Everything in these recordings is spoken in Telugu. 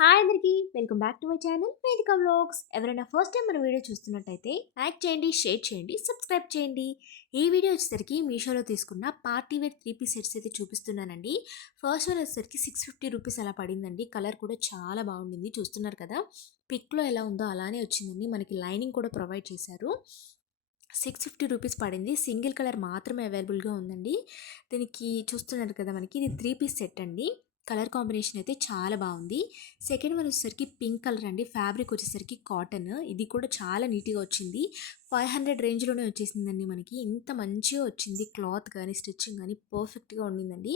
హాయ్ అందరికీ welcome back to my channel వేదిక వ్లాగ్స్. ఎవరైనా ఫస్ట్ టైం మన వీడియో చూస్తున్నట్టయితే లైక్ చేయండి, షేర్ చేయండి, సబ్స్క్రైబ్ చేయండి. ఈ వీడియో వచ్చేసరికి మీషోలో తీసుకున్న పార్టీ వేర్ 3 పీస్ సెట్స్ అయితే చూపిస్తున్నానండి. ఫస్ట్ వన్ వచ్చేసరికి 650 రూపీస్ అలా పడిందండి. కలర్ కూడా చాలా బాగుండింది, చూస్తున్నారు కదా. పిక్లో ఎలా ఉందో అలానే వచ్చిందండి. మనకి లైనింగ్ కూడా ప్రొవైడ్ చేశారు. 650 రూపీస్ పడింది. సింగిల్ కలర్ మాత్రమే అవైలబుల్గా ఉందండి. దీనికి చూస్తున్నారు కదా, మనకి ఇది 3 పీస్ సెట్ అండి. కలర్ కాంబినేషన్ అయితే చాలా బాగుంది. సెకండ్ వన్ వచ్చేసరికి పింక్ కలర్ అండి. ఫ్యాబ్రిక్ వచ్చేసరికి కాటన్. ఇది కూడా చాలా నీట్గా వచ్చింది. 500 రేంజ్లోనే వచ్చేసిందండి. మనకి ఇంత మంచిగా వచ్చింది. క్లాత్ కానీ స్టిచ్చింగ్ కానీ పర్ఫెక్ట్గా ఉండిందండి.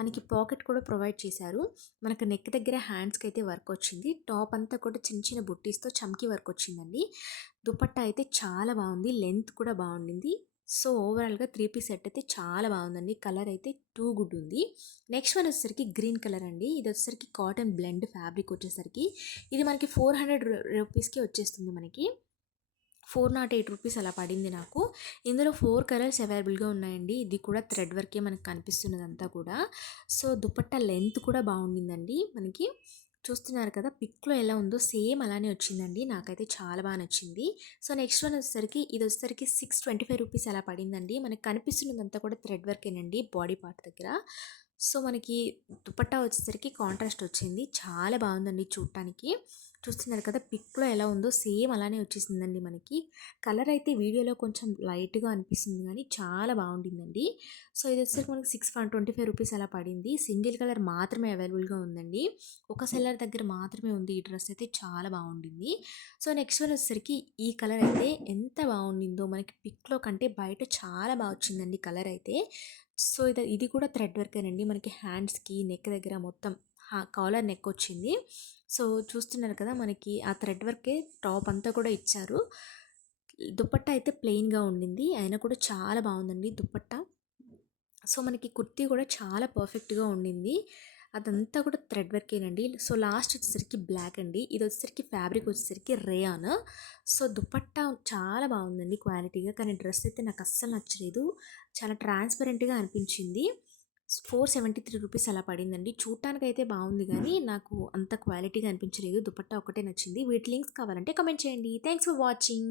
మనకి పాకెట్ కూడా ప్రొవైడ్ చేశారు. మనకు నెక్ దగ్గర హ్యాండ్స్కి అయితే వర్క్ వచ్చింది. టాప్ అంతా కూడా చిన్న చిన్న బుట్టీస్తో చమ్కీ వర్క్ వచ్చిందండి. దుపట్టా అయితే చాలా బాగుంది. లెంత్ కూడా బాగుండింది. సో ఓవరాల్గా 3 పీస్ సెట్ అయితే చాలా బాగుందండి. కలర్ అయితే టూ గుడ్ ఉంది. నెక్స్ట్ వన్ వచ్చేసరికి గ్రీన్ కలర్ అండి. ఇది వచ్చేసరికి కాటన్ బ్లెండ్ ఫ్యాబ్రిక్ వచ్చేసరికి ఇది మనకి 400 రూపీస్కి వచ్చేస్తుంది. మనకి 408 రూపీస్ అలా పడింది నాకు. ఇందులో 4 కలర్స్ అవైలబుల్గా ఉన్నాయండి. ఇది కూడా థ్రెడ్ వర్కే మనకు కనిపిస్తున్నదంతా కూడా. సో దుపట్టా లెంత్ కూడా బాగుండిందండి. మనకి చూస్తున్నారు కదా, పిక్లో ఎలా ఉందో సేమ్ అలానే వచ్చిందండి. నాకైతే చాలా బాగా నచ్చింది. సో నెక్స్ట్ వన్ వచ్చేసరికి ఇది వచ్చేసరికి 625 రూపీస్ అలా పడిందండి. మనకు కనిపిస్తున్నదంతా కూడా థ్రెడ్ వర్కేనండి బాడీ పార్ట్ దగ్గర. సో మనకి దుపట్టా వచ్చేసరికి కాంట్రాస్ట్ వచ్చింది. చాలా బాగుందండి చూడటానికి. చూస్తున్నారు కదా, పిక్లో ఎలా ఉందో సేమ్ అలానే వచ్చేసిందండి. మనకి కలర్ అయితే వీడియోలో కొంచెం లైట్గా అనిపిస్తుంది కానీ చాలా బాగుండిందండి. సో ఇది వచ్చేసరికి మనకి 625 రూపీస్ అలా పడింది. సింగిల్ కలర్ మాత్రమే అవైలబుల్గా ఉందండి. ఒక సెల్లర్ దగ్గర మాత్రమే ఉంది. ఈ డ్రెస్ అయితే చాలా బాగుండింది. సో నెక్స్ట్ వన్ వచ్చేసరికి ఈ కలర్ అయితే ఎంత బాగుండిందో, మనకి పిక్లో కంటే బయట చాలా బాగా వచ్చిందండి కలర్ అయితే. సో ఇది కూడా థ్రెడ్ వర్కేనండి. మనకి హ్యాండ్స్కి నెక్ దగ్గర మొత్తం కాలర్ నెక్ వచ్చింది. సో చూస్తున్నారు కదా, మనకి ఆ థ్రెడ్ వర్కే టాప్ అంతా కూడా ఇచ్చారు. దుపట్టా అయితే ప్లెయిన్గా ఉండింది, అయినా కూడా చాలా బాగుందండి దుపట్టా. సో మనకి కుర్తీ కూడా చాలా పర్ఫెక్ట్గా ఉండింది. అదంతా కూడా థ్రెడ్ వర్కేనండి. సో లాస్ట్ వచ్చేసరికి బ్లాక్ అండి. ఇది వచ్చేసరికి ఫ్యాబ్రిక్ వచ్చేసరికి రేయాన్. సో దుపట్టా చాలా బాగుందండి క్వాలిటీగా, కానీ డ్రెస్ అయితే నాకు అస్సలు నచ్చలేదు. చాలా ట్రాన్స్పరెంట్గా అనిపించింది. 473 రూపీస్ అలా పడిందండి. చూడటానికి అయితే బాగుంది కానీ నాకు అంత క్వాలిటీగా అనిపించలేదు. దుపట్టా ఒకటే నచ్చింది. వీటి లింక్స్ కావాలంటే కమెంట్ చేయండి. Thanks for watching.